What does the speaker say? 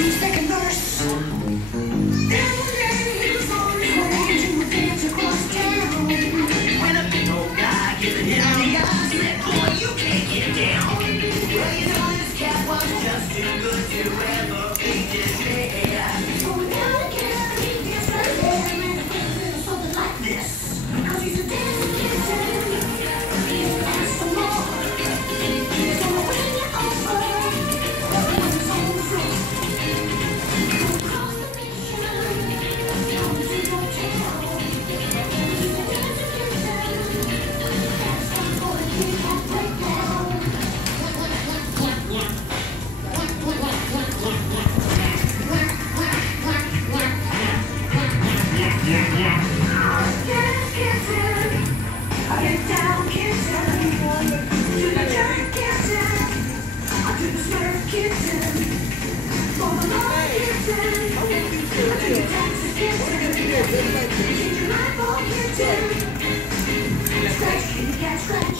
Second verse. Then one day he was on his way to a dance across town. When a big old guy giving him the eye said, "Boy, you can't get down." Well, you know this cat was just too good to ever be dismissed. Going down again, he danced right there, and ran a little something like this. 'Cause he's a dancing kitten. And some more. He's gonna win you over. He's on the floor. Across the nation, down to your town. He's a dancing kitten. That's not gonna keep that breakdown. Dance kitten. I get down kitten. To the jerk kitten. I do the surf kitten. For the love kitten. I do the taxi kitten. Keep your life on kitten. Scratch, kitty cat, scratch.